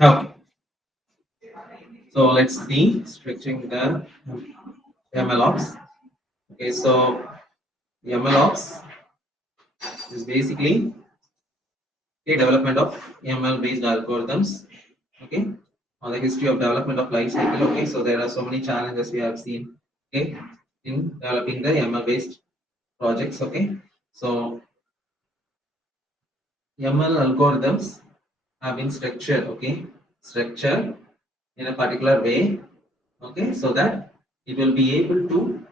Okay, so let's see stretching the MLOps. Okay, so MLOps is basically a development of ML based algorithms. Okay, on the history of development of life cycle. Okay, so there are so many challenges we have seen. Okay, in developing the ML based projects. Okay, so ML algorithms have been structured. Okay, structured in a particular way. Okay, so that it will be able to,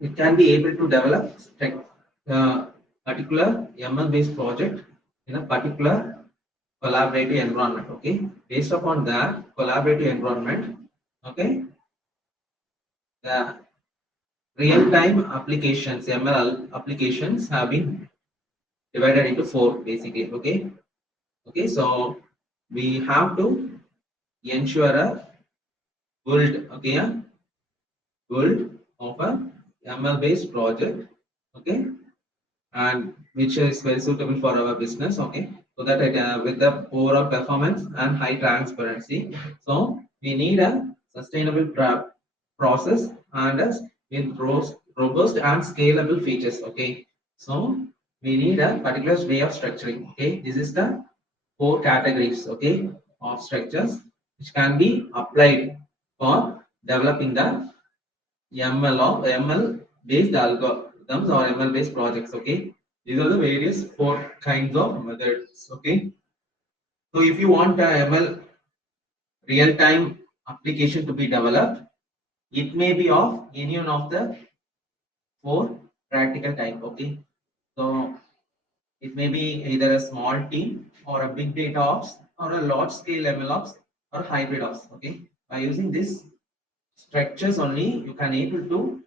it can be able to develop particular ML based project in a particular collaborative environment. Okay, based upon that collaborative environment. Okay, the real time applications, ML applications, have been divided into four basically. Okay, okay, so we have to ensure a build, okay, a build of a ML based project. Okay, and which is very suitable for our business. Okay, so that it, with the overall performance and high transparency, so we need a sustainable process and with robust and scalable features. Okay, so we need a particular way of structuring. Okay, this is the four categories, okay, of structures which can be applied for developing the ML based algorithms or ML based projects. Okay, these are the various four kinds of methods. Okay, so if you want a ML real time application to be developed, it may be of any one of the four practical type. Okay, so it may be either a small team or a big data ops or a large scale ML ops or hybrid ops. Okay, by using these structures only, you can able to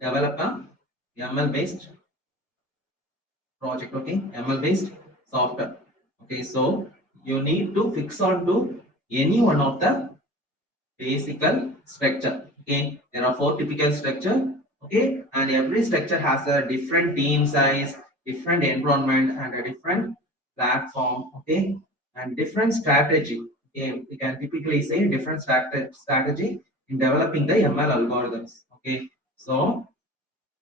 develop a ML based project. Okay, ML based software. Okay, so you need to fix on to any one of the basic structure. Okay, there are four typical structure. Okay, and every structure has a different team size, different environment, and a different platform. Okay, and different strategy. Okay, we can typically say different strategy in developing the ML algorithms. Okay, so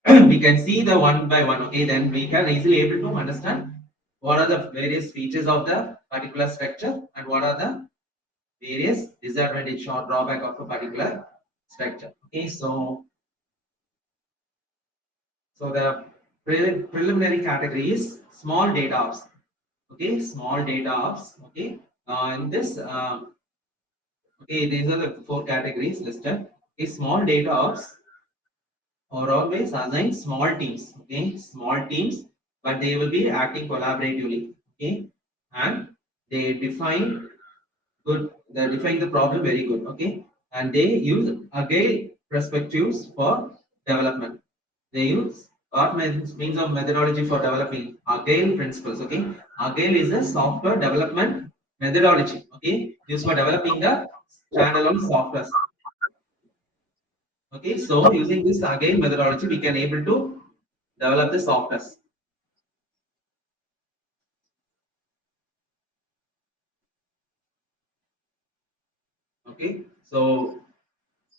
we can see the one by one. Okay, then we can easily able to understand what are the various features of the particular structure and what are the various disadvantage or drawback of a particular structure. Okay, so the preliminary category is small data ops. Okay, small data ops. Okay, in this okay, these are the four categories listed. Okay, small data ops are always assigned small teams. Okay, small teams, but they will be acting collaboratively. Okay, and they define good. They define the problem very good. Okay, and they use agile perspectives for development. They use what means of methodology for developing agile principles. Okay, agile is a software development methodology. Okay, used for developing the standalone software. Okay, so using this agile methodology, we can able to develop the software. Okay, so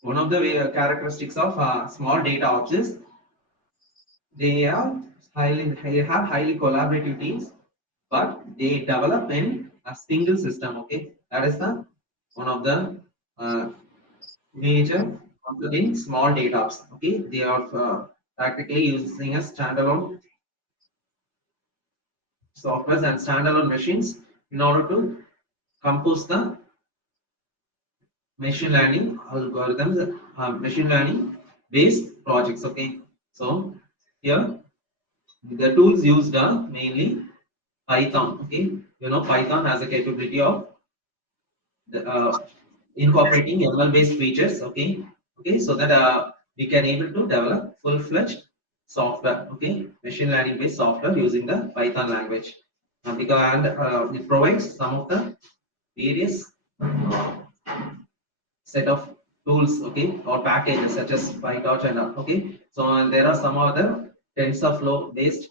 one of the characteristics of small data ops is they are they have highly collaborative teams, but they develop in a single system. Okay, that is the one of the uh, major in small data ops. Okay, they are practically using a standalone software and standalone machines in order to compose the machine learning algorithms, machine learning based projects. Okay, so here the tools used are mainly Python. Okay, you know Python has a capability of incorporating ML based features. Okay, okay, so that we can able to develop full fledged software. Okay, machine learning based software using the Python language. Because and it provides some of the various set of tools, okay, or packages such as PyTorch and all. Okay, so and there are some other TensorFlow based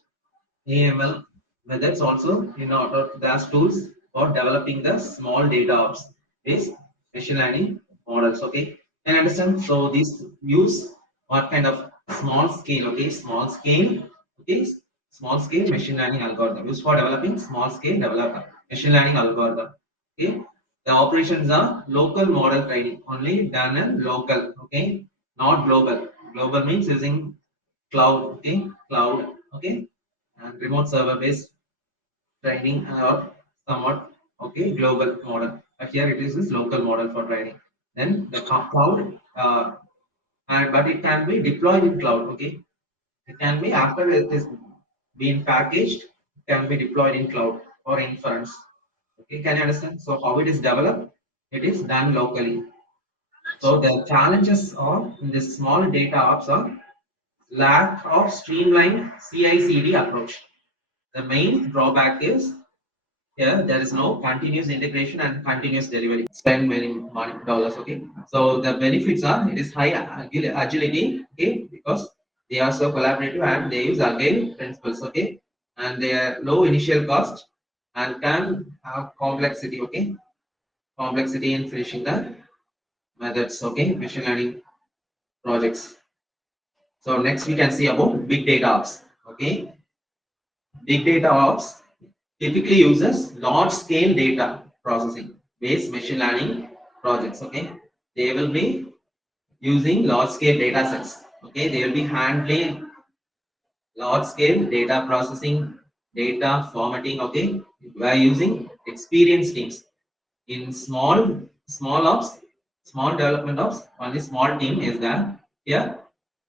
AML methods also in order as tools for developing the small data ops based machine learning models. Okay, can you understand? So these use what kind of small scale? Okay, small scale. Okay, small scale machine learning algorithm used for developing small scale developer machine learning algorithm. Okay, the operations are local model training only done in local. Okay, not global. Global means using cloud. Okay, cloud. Okay, and remote server based training or somewhat okay global model, but here it is this local model for training. Then the cloud, and but it can be deployed in cloud. Okay, it can be after it is being packaged, it can be deployed in cloud for inference. Okay, can you understand? So how it is developed? It is done locally. So the challenges are in this small data ops are lack of streamlined CI/CD approach. The main drawback is here there is no continuous integration and continuous delivery. Spend many money dollars. Okay, so the benefits are it is high agility. Okay, because they are so collaborative and they use agile principles. Okay, and they are low initial cost and can have complexity. Okay, complexity in finishing the methods. Okay, machine learning projects. So next we can see about big data ops. Okay, big data ops typically uses large scale data processing based machine learning projects. Okay, they will be using large scale data sets. Okay, they will be handling large scale data processing, data formatting. Okay, by using experienced teams in small ops, small development ops. Only small team is there here.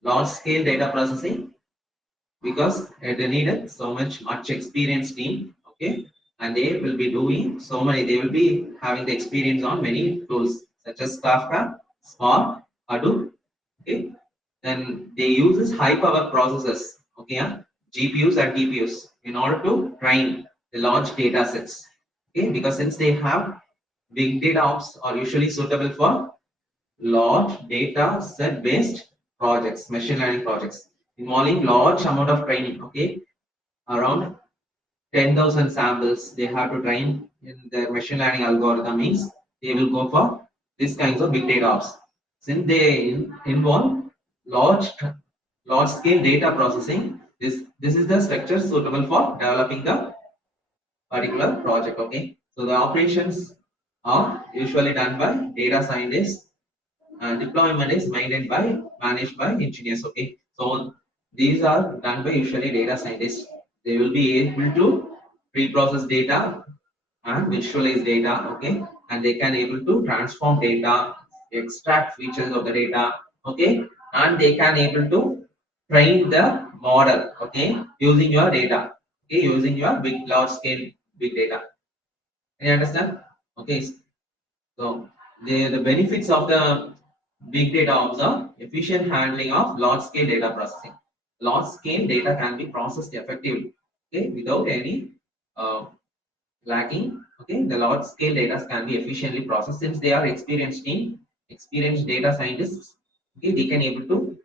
Large scale data processing because they needed so much experienced team. Okay, and they will be doing so many, they will be having the experience on many tools such as Kafka, Spark, Hadoop. Okay, then they uses high power processors. Okay, GPUs and TPUs in order to train the large data sets. Okay, because since they have big data ops are usually suitable for large data set based projects, machine learning projects involving large amount of training. Okay, around 10,000 samples they have to train in their machine learning algorithm means they will go for these kinds of big data ops. Since they involve large large scale data processing, this is the structure suitable for developing the particular project. Okay, so the operations are usually done by data scientists and deployment is managed by engineers. Okay, so these are done by usually data scientists. They will be able to pre-process data and visualize data. Okay, and they can able to transform data, extract features of the data. Okay, and they can able to train the model. Okay, using your data. Okay, using your big large scale big data. Can you understand? Okay, so the benefits of the big data ops are efficient handling of large scale data processing. Large scale data can be processed effectively, okay, without any uh, lacking. Okay, the large scale data can be efficiently processed since they are experienced team, experienced data scientists. Okay, they can able to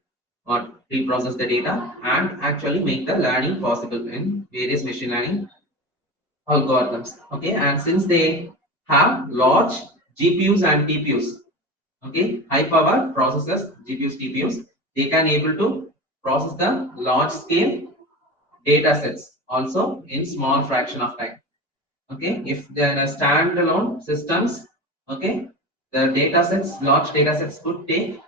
pre-process the data and actually make the learning possible in various machine learning algorithms. Okay, and since they have large GPUs and TPUs, okay, high power processors, GPUs, TPUs, they can able to process the large scale data sets also in small fraction of time. Okay, if there are standalone systems, okay, the data sets, large data sets could take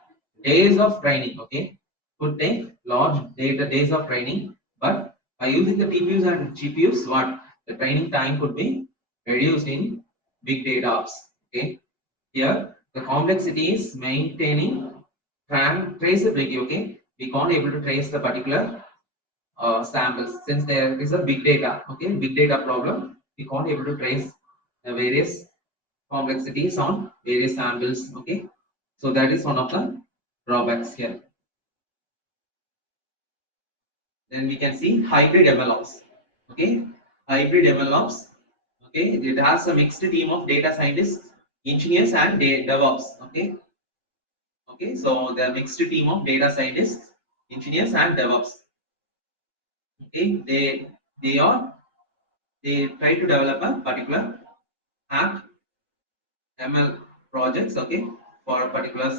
days of training. Okay, could take large data days of training, but by using the TPUs and GPUs, what the training time could be reduced in big data ops. Okay, here the complexity is maintaining traceability. Okay, we can't able to trace the particular samples since there is a big data. Okay, big data problem. We can't able to trace the various complexities on various samples. Okay, so that is one of the drawbacks here. Then we can see hybrid MLOps. Okay, hybrid MLOps. Okay, it has a mixed team of data scientists, engineers, and DevOps. Okay, okay, so the mixed team of data scientists, engineers, and DevOps. Okay, they are they try to develop a particular app ML projects, okay, for particular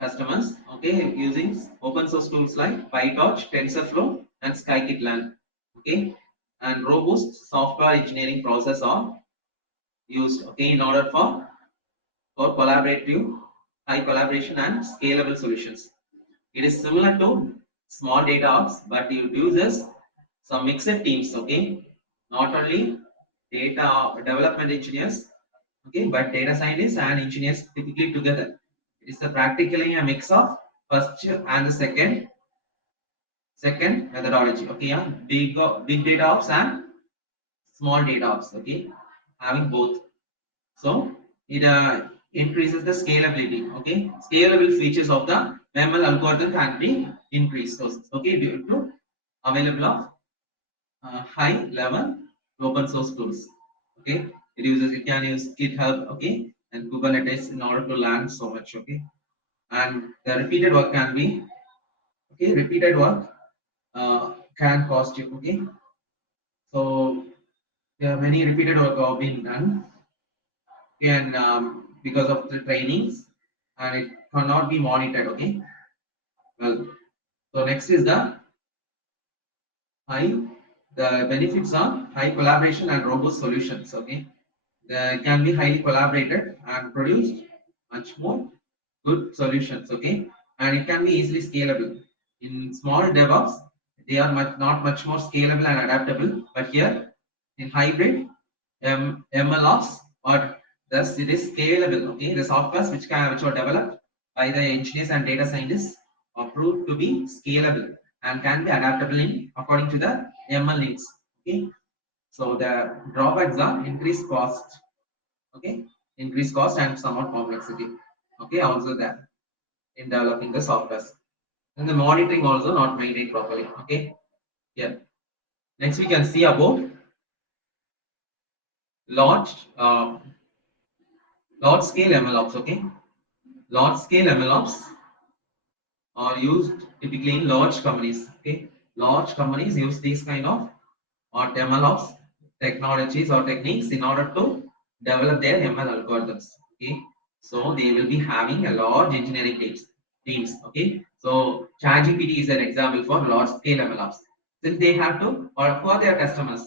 customers, okay, using open source tools like PyTorch, TensorFlow, and Scikit-learn, okay, and robust software engineering process are used, okay, in order for collaborative, high collaboration and scalable solutions. It is similar to small data ops, but it uses some mixed teams, okay, not only data development engineers, okay, but data scientists and engineers typically together. It is practically a mix of first and the second methodology, okay, yeah, big data ops and small data ops, okay, having both. So it increases the scalability, okay. Scalable features of the ML algorithm can be increased, so, okay, due to available of high level open source tools, okay. It can use GitHub, okay, and Kubernetes in order to learn so much, okay. And the repeated work can be, okay, repeated work can cost you, okay. So there are many repeated work have been done, and because of the trainings, and it cannot be monitored, okay. Well, so next is high the benefits are high collaboration and robust solutions, okay. They can be highly collaborated and produced much more good solutions, okay, and it can be easily scalable. In small DevOps, they are not much more scalable and adaptable, but here in hybrid MLOps, or thus it is scalable. Okay, the softwares which are developed by the engineers and data scientists are proved to be scalable and can be adaptable in according to the ML needs. Okay, so the drawbacks are increased cost. Okay, increased cost and somewhat complexity. Okay, also that in developing the softwares, and the monitoring also not maintained properly. Okay, yeah. Next we can see about large large scale MLOps. Okay, large scale MLOps are used typically in large companies. Okay, large companies use these kind of or MLOps technologies or techniques in order to develop their ML algorithms. Okay, so they will be having a large engineering teams. Okay, so ChatGPT is an example for large scale MLOps. Since they have to, or for their customers,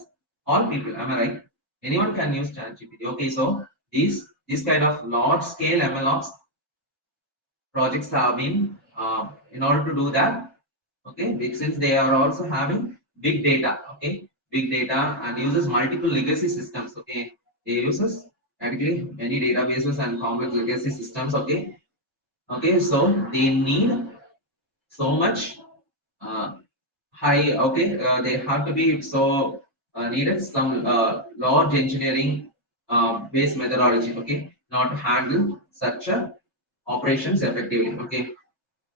all people, am I right? Anyone can use ChatGPT. Okay, so these kind of large scale MLOps projects have been in order to do that, okay, since they are also having big data, okay, big data and uses multiple legacy systems, okay, they uses actually many databases and complex legacy systems, okay, okay, so they need so much uh, high, okay, they have to be so needed some large engineering based methodology, okay, not to handle such operations effectively, okay.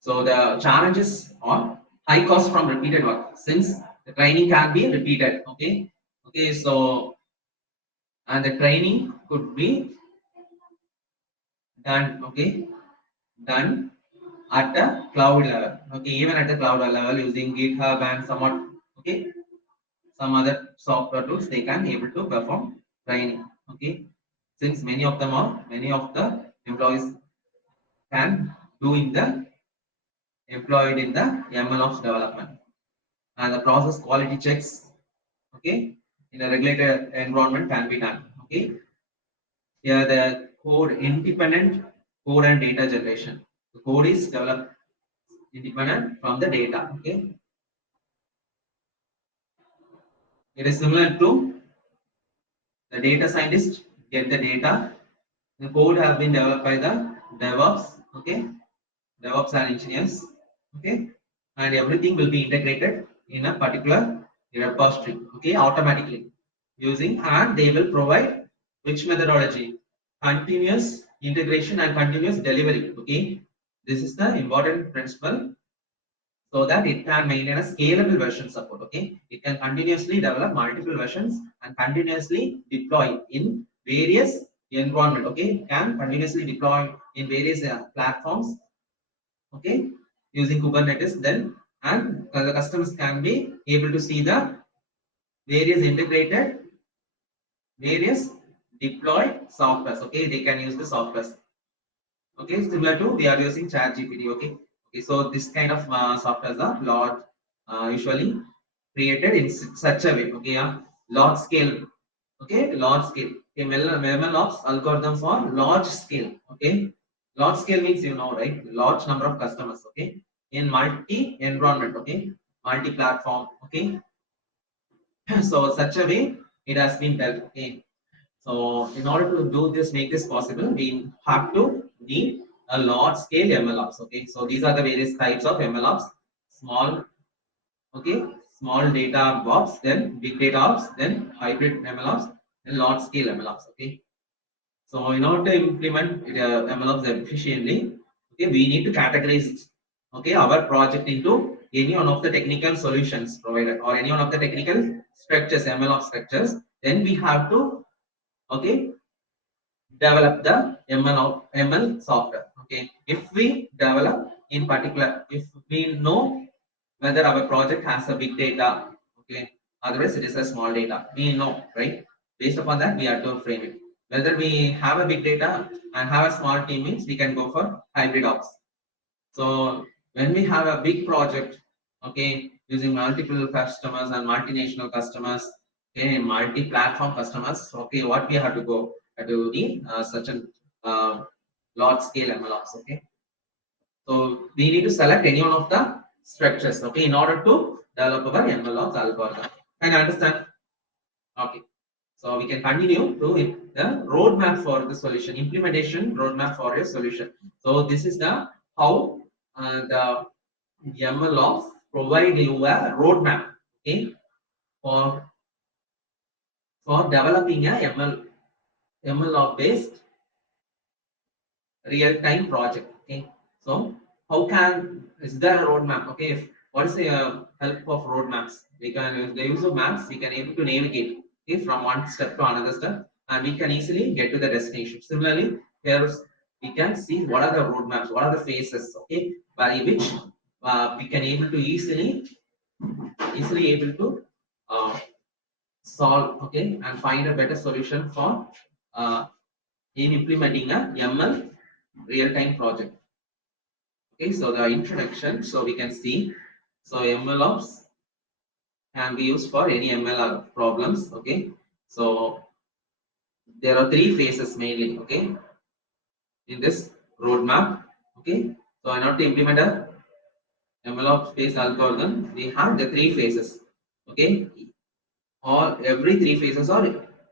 So the challenges are high cost from repeated work, since the training can be repeated. Okay. Okay. So and the training could be done. Okay. Done at the cloud level. Okay. Even at the cloud level using GitHub and somewhat. Okay. Some other software tools they can able to perform training. Okay. Since many of the employees can do in the employed in the MLOps development, and the process quality checks, okay, in a regulated environment can be done, okay. Here the code independent code and data generation, the code is developed independent from the data, okay. It is similar to the data scientist get the data, the code has been developed by the DevOps, okay, DevOps and engineers, okay, and everything will be integrated in a particular repository, okay, automatically using, and they will provide which methodology, continuous integration and continuous delivery, okay. This is the important principle, so that it can maintain a scalable version support, okay. It can continuously develop multiple versions and continuously deploy in various environment, okay. It can continuously deploy in various platforms, okay, using Kubernetes, then and the customers can be able to see the various integrated various deployed softwares. Okay, they can use the softwares. Okay, similar to we are using ChatGPT. Okay, so this kind of softwares are large, usually created in such a way. Okay, yeah, large scale. Okay, large scale. Okay, MLOps algorithm for large scale. Okay, large scale means you know, right? Large number of customers. Okay, in multi environment. Okay, multi platform. Okay, so such a way it has been built. Okay, so in order to do this, make this possible, we have to need a large scale MLOps. Okay, so these are the various types of MLOps: small, okay, small data ops, then big data ops, then hybrid MLOps, and large scale MLOps. Okay, so in order to implement MLOps efficiently, okay, we need to categorize, okay, our project into any one of the technical solutions provided or any one of the technical structures, MLOps structures. Then we have to, okay, develop the ML software. Okay, if we develop in particular, if we know whether our project has a big data, okay, otherwise it is a small data. We know, right? Based upon that, we have to frame it. Whether we have a big data and have a small team means we can go for hybrid ops. So when we have a big project, okay, using multiple customers and multinational customers, okay, multi-platform customers, okay, what we have to go to need such a large scale MLOps, okay. So we need to select any one of the structures, okay, in order to develop our MLOps algorithm. Can you understand? Okay. So we can continue to the roadmap for the solution, implementation roadmap for your solution. So this is the how the MLOps provide you a roadmap, okay, for developing a MLOps based real time project. Okay, so how can is there a roadmap? Okay, what is the help of roadmaps? We can use the use of maps. We can able to navigate, okay, from one step to another step, and we can easily get to the destination. Similarly, here we can see what are the roadmaps, what are the phases, okay, by which we can able to easily able to uh, solve, okay, and find a better solution for uh, in implementing a ML real-time project. Okay, so the introduction, so we can see, so MLOps can be used for any ML problems. Okay, so there are three phases mainly. Okay, in this roadmap. Okay, so in order to implement a MLOps based algorithm, we have the three phases. Okay, all every three phases are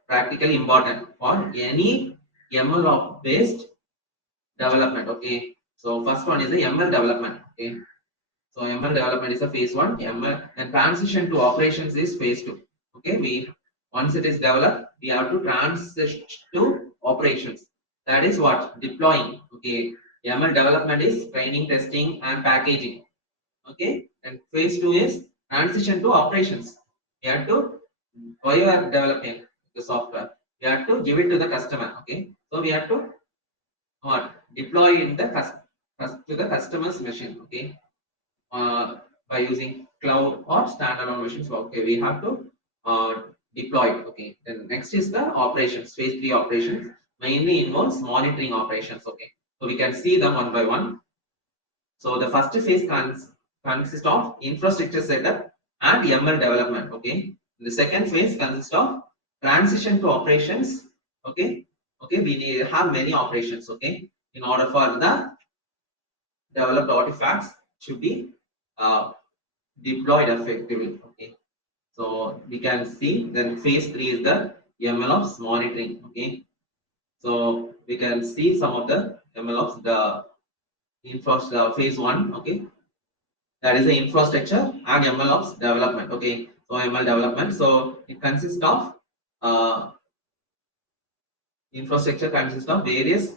practically important for any MLOps based development. Okay, so first one is the ML development. Okay, so ML development is a phase one. ML and transition to operations is phase two. Okay, we once it is developed, we have to transition to operations. That is what deploying. Okay, ML development is training, testing, and packaging. Okay, and phase two is transition to operations. We have to while you are developing the software, we have to give it to the customer. Okay, so we have to what deploy in the to the customer's machine. Okay, by using cloud or standalone machines. Okay, we have to uh, deploy it. Okay, then next is the operations. Phase three operations mainly involves monitoring operations. Okay, so we can see them one by one. So the first phase consists of infrastructure setup and ML development. Okay, the second phase consists of transition to operations. Okay, okay, we need have many operations. Okay, in order for the developed artifacts should be uh, deployed effectively. Okay, so we can see then phase three is the MLOps monitoring. Okay, so we can see some of the MLOps the infrastructure phase one. Okay, that is the infrastructure and MLOps development. Okay, so ML development. So it consists of uh, infrastructure consists of various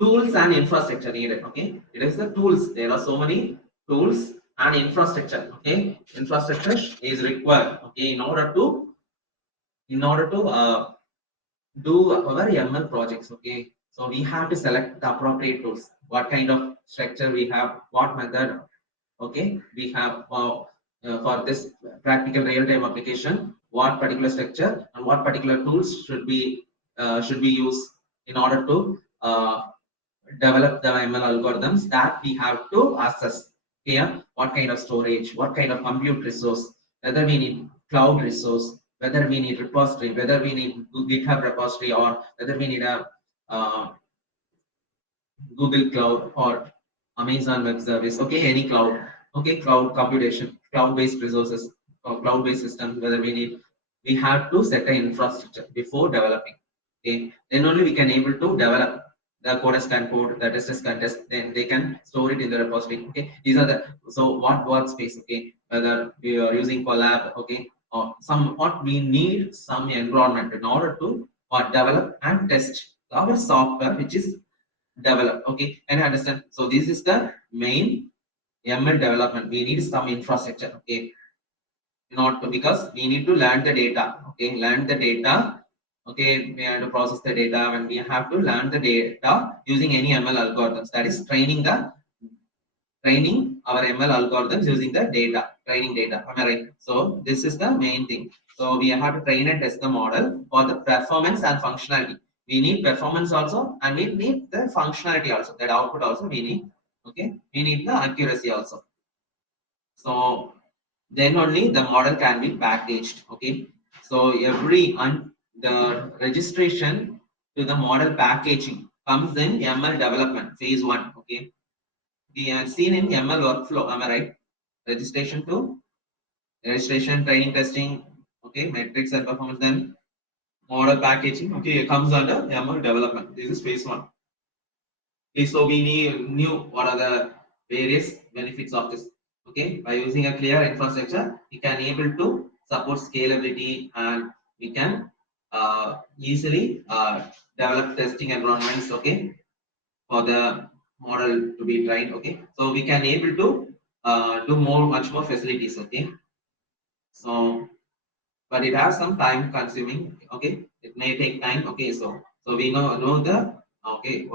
tools and infrastructure needed. Okay, it is the tools. There are so many tools and infrastructure. Okay, infrastructure is required. Okay, in order to do our ML projects. Okay, so we have to select the appropriate tools. What kind of structure we have, what method. Okay, we have for this practical real-time application, what particular structure and what particular tools should be used in order to develop the ML algorithms that we have to assess here. What kind of storage, what kind of compute resource, whether we need cloud resource, whether we need repository, whether we need GitHub repository, or whether we need a uh, Google Cloud or Amazon Web Service. Okay, any cloud. Okay, cloud computation, cloud-based resources, or cloud-based system. Whether we have to set an infrastructure before developing. Okay, then only we can able to develop the coders can code, the testers can test. Then they can store it in the repository. Okay, these are the what workspace. Okay, whether we are using Collab. Okay, or some what we need some environment in order to develop and test our software, which is develop. Okay, and understand. So this is the main ML development. We need some infrastructure. Okay, not to, because we need to learn the data. Okay, learn the data. Okay, we have to process the data, and we have to learn the data using any ML algorithms. That is training our ML algorithms using the data, training data. Am I right? So this is the main thing. So we have to train and test the model for the performance and functionality. We need performance also, and we need the functionality also. That output also we need. Okay, we need the accuracy also. So then only the model can be packaged. Okay, so the registration to the model packaging comes in ML development phase 1. Okay, we have seen in ML workflow. Am I right? Registration, training, testing, okay, metrics and performance, then model packaging. Okay, it comes under ML development. This is phase 1. Okay, so we knew what are the various benefits of this. Okay, by using a clear infrastructure, we can able to support scalability, and we can easily develop testing environments. Okay, for the model to be trained. Okay, so we can able to do much more facilities. Okay, so but it has some time consuming. Okay, it may take time. Okay, so we know the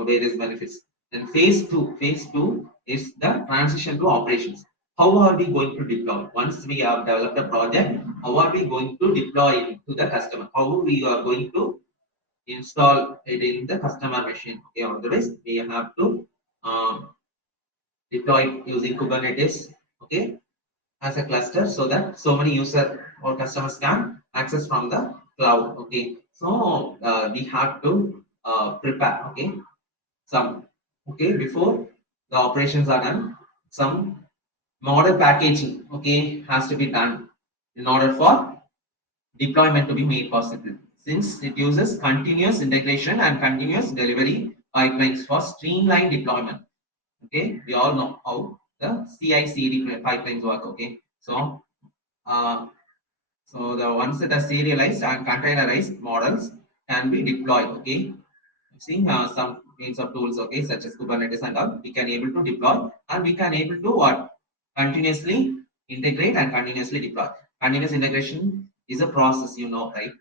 various benefits. Then phase two is the transition to operations. How are we going to deploy once we have developed a project? How are we going to deploy it to the customer? How we are going to install it in the customer machine? Okay, otherwise we have to um, deploy it using Kubernetes. Okay, as a cluster, so that so many user or customers can access from the cloud. Okay, so we have to prepare. Okay, some before the operations are done, some model packaging has to be done in order for deployment to be made possible, since it uses continuous integration and continuous delivery pipelines for streamlined deployment. Okay, we all know how the CI/CD pipelines work. Okay, uh, so the ones that are serialized and containerized models can be deployed. Okay, see some means of tools. Okay, such as Kubernetes and all, we can able to deploy, and we can able to what continuously integrate and continuously deploy. Continuous integration is a process, you know, right?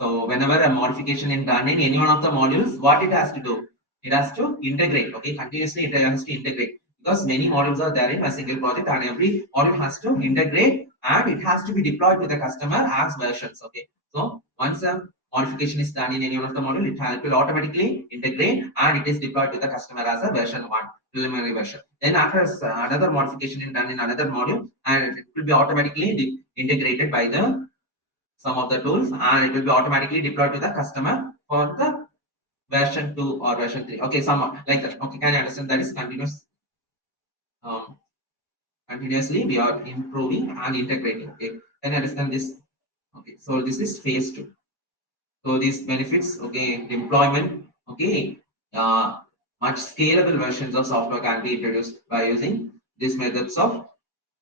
So whenever a modification is done in any one of the modules, what it has to do? It has to integrate. Okay, continuously it has to integrate, because many modules are there in a single project, and every module has to integrate, and it has to be deployed to the customer as versions. Okay, so once a modification is done in any one of the module, it will automatically integrate, and it is deployed to the customer as a version 1, preliminary version. Then after another modification is done in another module, and it will be automatically integrated by the some of the tools, and it will be automatically deployed to the customer for the version 2 or version 3. Okay, some like that. Okay, can you understand? That is continuous. um, Continuously we are improving and integrating. Okay, can you understand this? Okay, so this is phase 2. So these benefits, okay, deployment, okay, much scalable versions of software can be introduced by using these methods of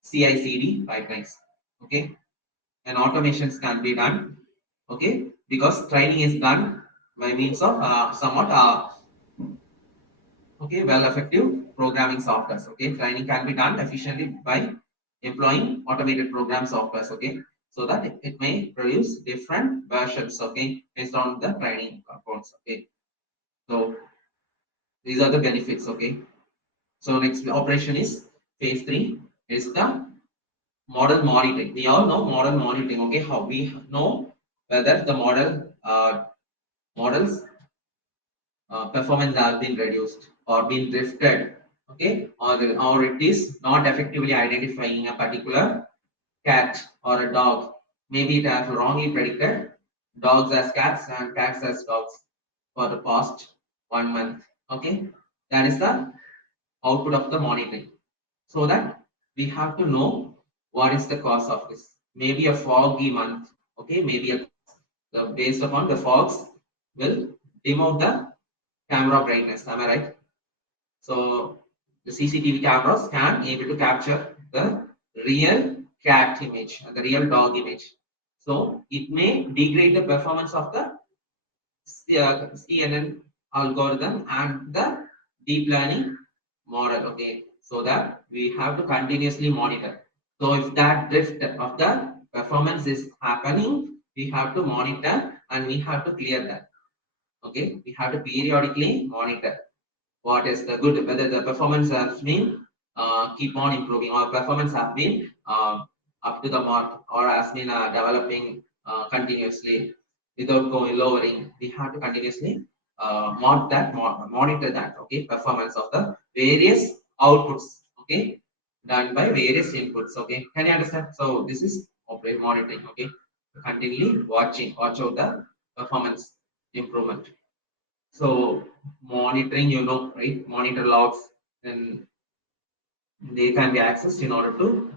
CI/CD pipelines. Okay, and automations can be done. Okay, because training is done by means of somewhat well effective programming softwares. Okay, training can be done efficiently by employing automated program softwares. Okay, so that it may produce different versions. Okay, based on the training components. Okay, so these are the benefits. Okay, so next operation is phase 3 is the model monitoring. We all know model monitoring. Okay, how we know whether the models performance has been reduced or been drifted. Okay, or it is not effectively identifying a particular cat or a dog. Maybe it has wrongly predicted dogs as cats and cats as dogs for the past 1 month. Okay, that is the output of the monitoring. So that we have to know what is the cause of this. Maybe a foggy month. Okay, maybe based upon the fogs will dim out the camera brightness. Am I right? So the CCTV cameras can able to capture the real cat image and the real dog image. So it may degrade the performance of the CNN algorithm and the deep learning model. Okay, so that we have to continuously monitor. So if that drift of the performance is happening, we have to monitor and we have to clear that. Okay, we have to periodically monitor what is the good, whether the performance has been keep on improving or performance have been up to the mark or has been developing continuously without going lowering. We have to continuously monitor that. Okay, performance of the various outputs. Okay, done by various inputs. Okay, can you understand? So this is operate monitoring. Okay, continually watch out the performance improvement. So monitoring, right? Monitor logs, and they can be accessed in order to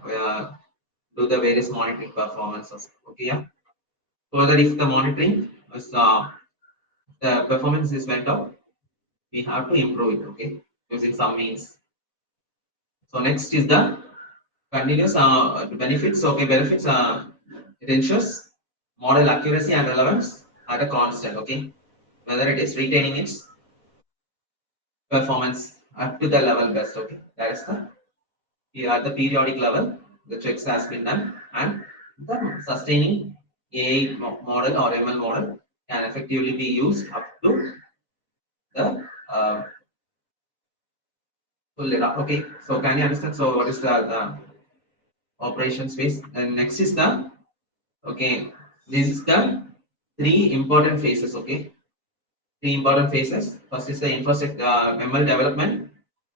do the various monitoring performances. Okay, yeah. So that if the monitoring is the performance is went up, we have to improve it. Okay, using some means. So next is the continuous benefits. Okay, benefits. It ensures model accuracy and relevance at a constant. Okay, whether it is retaining its performance up to the level best. Okay, that is the here at the periodic level, the checks has been done, and the sustaining AI model or ML model can effectively be used up to the full era. Okay, so can you understand? So what is the operations phase? And next is the okay. This is the three important phases. Okay, three important phases. First is the infrastructure ML development.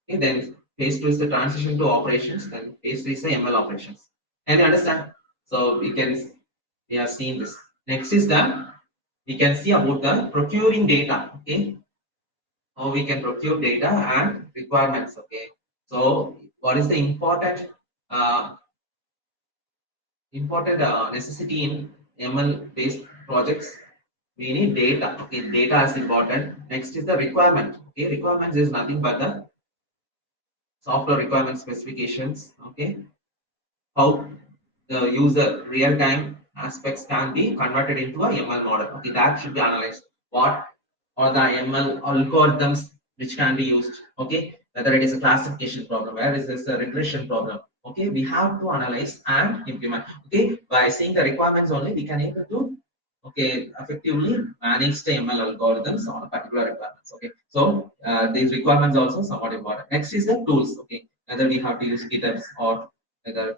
Okay, then phase two is the transition to operations. Then phase three is the ML operations. Can you understand? So we have seen this. Next is the we can see about the procuring data. Okay, how we can procure data and requirements. Okay, so what is the uh, important necessity in ML based projects? We need data. Okay, data is important. Next is the requirement. Okay, requirements is nothing but the software requirement specifications. Okay, how the user real time aspects can be converted into a ML model. Okay, that should be analyzed. What are the ML algorithms which can be used? Okay, whether it is a classification problem, where is this a regression problem? Okay, we have to analyze and implement. Okay, by seeing the requirements only, we can able to effectively manage the ML algorithms on a particular requirements. Okay, so these requirements also somewhat important. Next is the tools. Okay, whether we have to use GitHubs or whether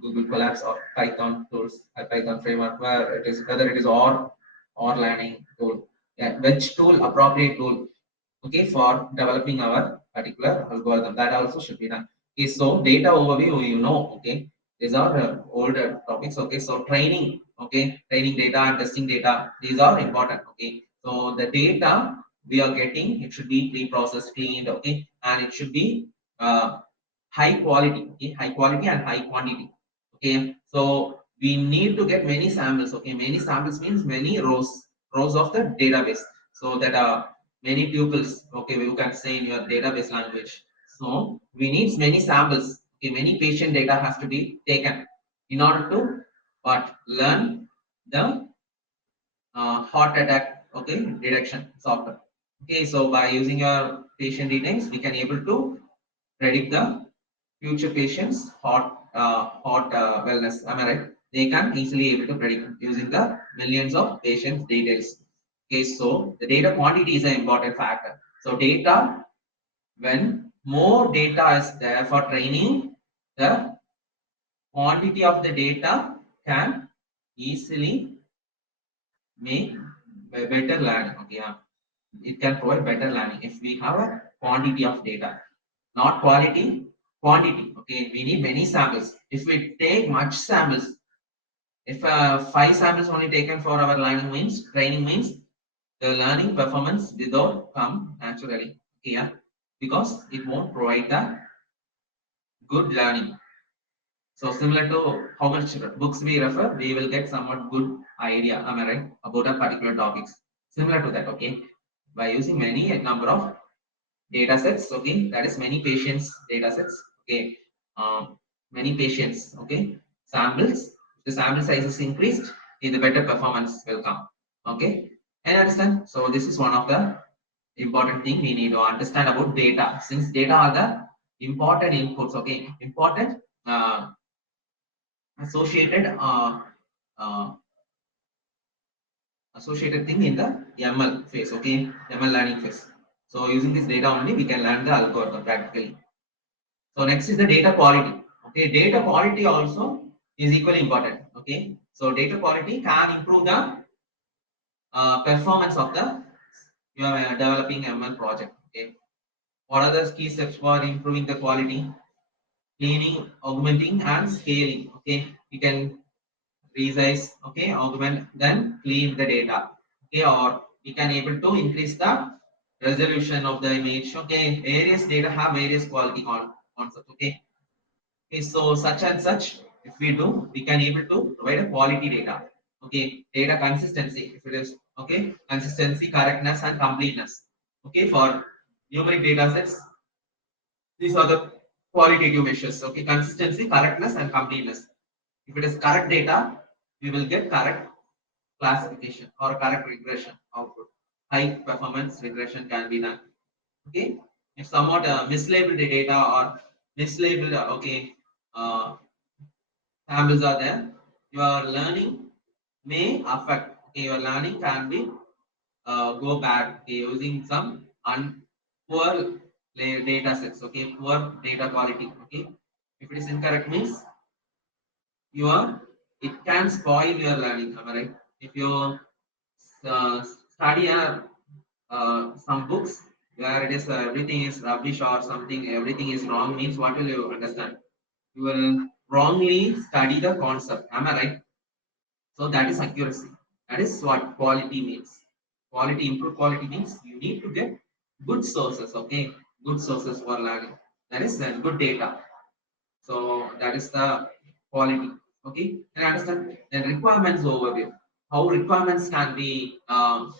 Google Collapse or Python tools, Python framework, where it is whether it is or learning tool, yeah, which tool appropriate tool, okay, for developing our particular algorithm. That also should be done. Okay, so data overview, okay, these are older topics. Okay, so training, okay, training data and testing data, these are important. Okay, so the data we are getting, it should be pre-processed, cleaned, okay, and it should be high quality, okay, high quality and high quantity. Okay, so we need to get many samples. Okay, many samples means many rows of the database, so that many pupils. Okay, you can say in your database language. So we need many samples. Okay, many patient data has to be taken in order to what learn the heart attack. Okay, detection software. Okay, so by using your patient details, we can able to predict the future patients hot wellness. Am I right? They can easily able to predict using the millions of patients details. Okay, so the data quantity is an important factor. So data, when more data is there for training, the quantity of the data can easily make better learning. Okay, yeah. It can provide better learning if we have a quantity of data, not quality, quantity. Okay, we need many samples. If we take much samples, if 5 samples only taken for our learning means training means the learning performance without come naturally. Okay, yeah, because it won't provide the good learning. So similar to how much books we refer, we will get somewhat good idea, am I right, about a particular topics. Similar to that, okay, by using many number of data sets, okay, that is many patients data sets, okay, many patients, okay, samples. The sample size is increased, okay, the better performance will come, okay. And understand. So this is one of the important thing we need to understand about data. Since data are the important inputs, okay, important associated uh, associated thing in the ML phase, okay, ML learning phase. So using this data only we can learn the algorithm practically. So next is the data quality. Okay, data quality also is equally important. Okay, so data quality can improve the performance of the you are developing ML project. Okay, what are the key steps for improving the quality? Cleaning, augmenting, and scaling. Okay, you can resize, okay, augment, then clean the data, okay, or you can able to increase the resolution of the image, okay. Various data have various quality concepts, okay. Okay, so such and such, if we do, we can able to provide a quality data, okay. Data consistency, if it is, okay, consistency, correctness, and completeness, okay. For numeric data sets, these are the qualitative measures, okay. Consistency, correctness, and completeness. If it is correct data, we will get correct classification or correct regression output. High performance regression can be done. Okay. If somewhat mislabeled data or mislabeled, okay, uh, samples are there, your learning may affect. Okay, your learning can be go bad, okay, using some poor data sets. Okay, poor data quality. Okay, if it is incorrect means your it can spoil your learning. Am I right? If you study some books where it is everything is rubbish or something, everything is wrong means what will you understand? You will wrongly study the concept. Am I right? So that is accuracy. That is what quality means. Quality, improved quality means you need to get good sources. Okay, good sources for learning. That is good data. So that is the quality. Okay, and understand then requirements overview. How requirements can be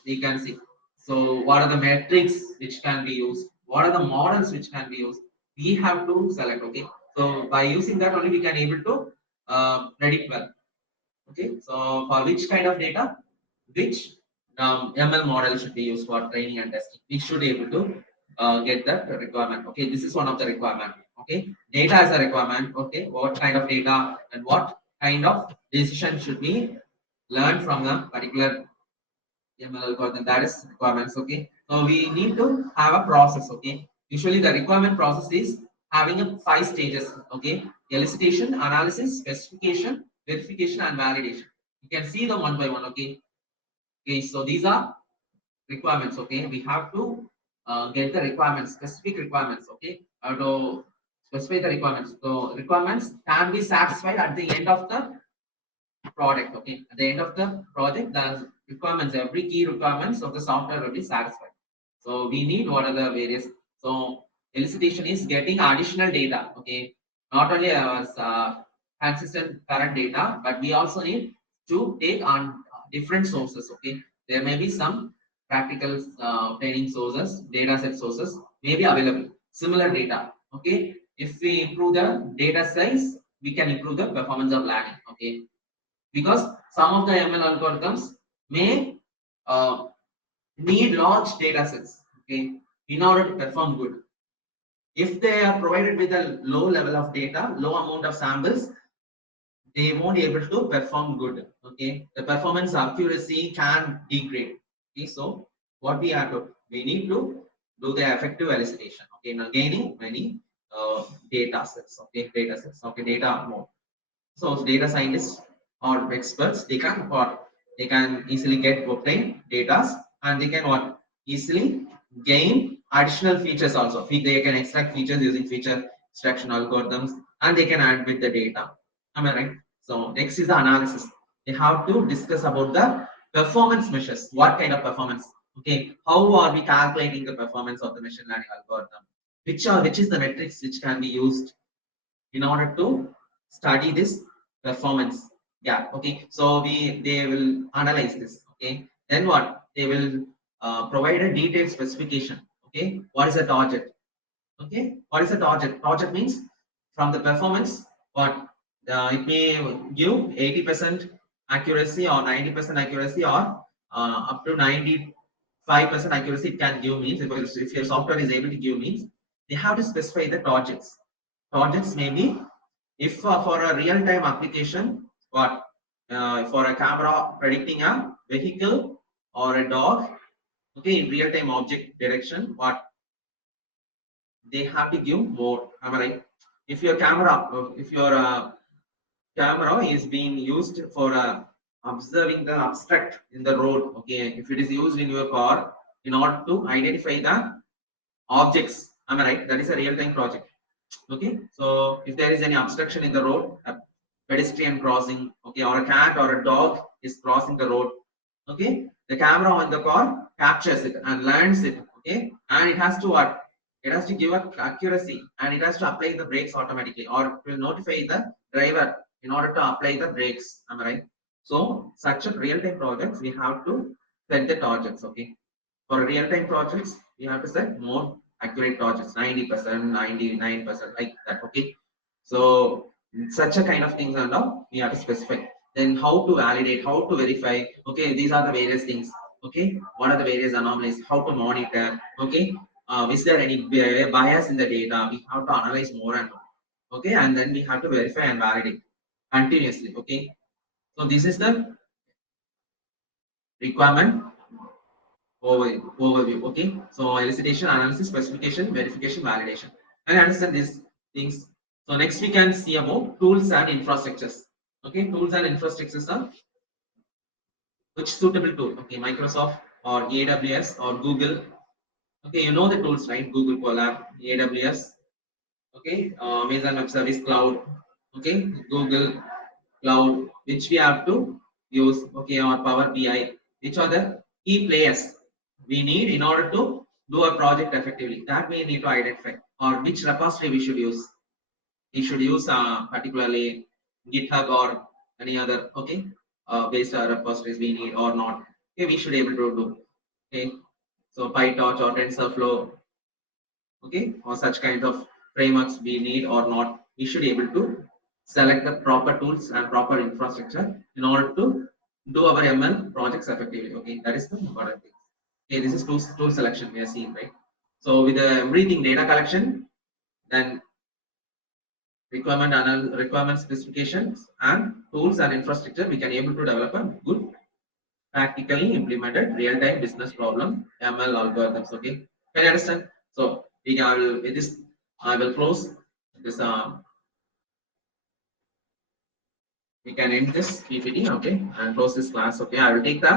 we can see. So what are the metrics which can be used? What are the models which can be used? We have to select. Okay, so by using that only we can able to predict well. Okay, so for which kind of data, which ML model should be used for training and testing? We should be able to get that requirement. Okay, this is one of the requirement. Okay, data is a requirement. Okay, what kind of data and what kind of decision should be learned from the particular ML algorithm? That is requirements. Okay, so we need to have a process. Okay, usually the requirement process is having a 5 stages. Okay, elicitation, analysis, specification, verification, and validation. You can see them one by one. Okay, okay, so these are requirements. Okay, we have to get the requirements, specific requirements. Okay, to specify the requirements. So requirements can be satisfied at the end of the product. Okay, at the end of the project, the requirements, every key requirements of the software will be satisfied. So we need what are the various. So elicitation is getting additional data. Okay, not only consistent current data, but we also need to take on different sources. Okay, there may be some practical training sources, data set sources may be available. Similar data. Okay, if we improve the data size, we can improve the performance of learning. Okay, because some of the ML algorithms may uh, need large data sets, okay, in order to perform good. If they are provided with a low level of data, low amount of samples, they won't be able to perform good. Okay, the performance accuracy can degrade. Okay, so what we have to we need to do the effective elicitation. Okay, now gaining many data sets. Okay, data sets. Okay, data more. So data scientists or experts, they can easily get obtain data, and they can what easily gain additional features also. They can extract features using feature extraction algorithms, and they can add with the data. Am I right? So next is the analysis. They have to discuss about the performance measures. What kind of performance? Okay, how are we calculating the performance of the machine learning algorithm? Which is the metrics which can be used in order to study this performance gap. Okay, so they will analyze this. Okay, then what they will provide a detailed specification. Okay, what is the target? Okay, what is the target? Target means from the performance, what it may give 80% accuracy or 90% accuracy, or up to 95% accuracy it can give. Means if your software is able to give, means they have to specify the targets. Targets may be, if for a real-time application, what for a camera predicting a vehicle or a dog, okay, in real-time object direction, what they have to give more. Am I right? If your camera is being used for observing the abstract in the road, okay, if it is used in your car in order to identify the objects, am I right? That is a real-time project. Okay, so if there is any obstruction in the road, a pedestrian crossing, okay, or a cat or a dog is crossing the road, okay, the camera on the car captures it and learns it, okay, and it has to what? It has to give a accuracy, and it has to apply the brakes automatically, or it will notify the driver in order to apply the brakes. Am I right? So such a real-time projects we have to set the targets. Okay, for real-time projects we have to set more accurate targets, 90%, 99%, like that. Okay, so such a kind of things and all we have to specify. Then how to validate, how to verify. Okay, these are the various things. Okay, what are the various anomalies? How to monitor? Okay, is there any bias in the data? We have to analyze more and more. Okay, and then we have to verify and validate continuously. Okay, so this is the requirement overview. Okay, so elicitation, analysis, specification, verification, validation, and understand these things. So next we can see about tools and infrastructures. Okay, tools and infrastructures are which suitable tool. Okay, Microsoft or AWS or Google. Okay, you know the tools, right? Google Colab, AWS. Okay, Amazon Web Service Cloud. Okay, Google Cloud, which we have to use. Okay, or Power BI, which are the key players we need in order to do a project effectively. That we need to identify, or which repository we should use. We should use particularly GitHub or any other, okay, based repositories we need or not. Okay, we should able to do. Okay, so PyTorch or TensorFlow, okay, or such kind of frameworks we need or not. We should be able to select the proper tools and proper infrastructure in order to do our ML projects effectively. Okay, that is the important thing. Okay, this is tool selection we are seeing, right? So with everything data collection, then requirement specifications and tools and infrastructure, we can able to develop a good practically implemented real-time business problem ML algorithms. Okay, can you understand? So I will with this I will close this. We can end this PPT. Okay, and close this class. Okay, I will take that.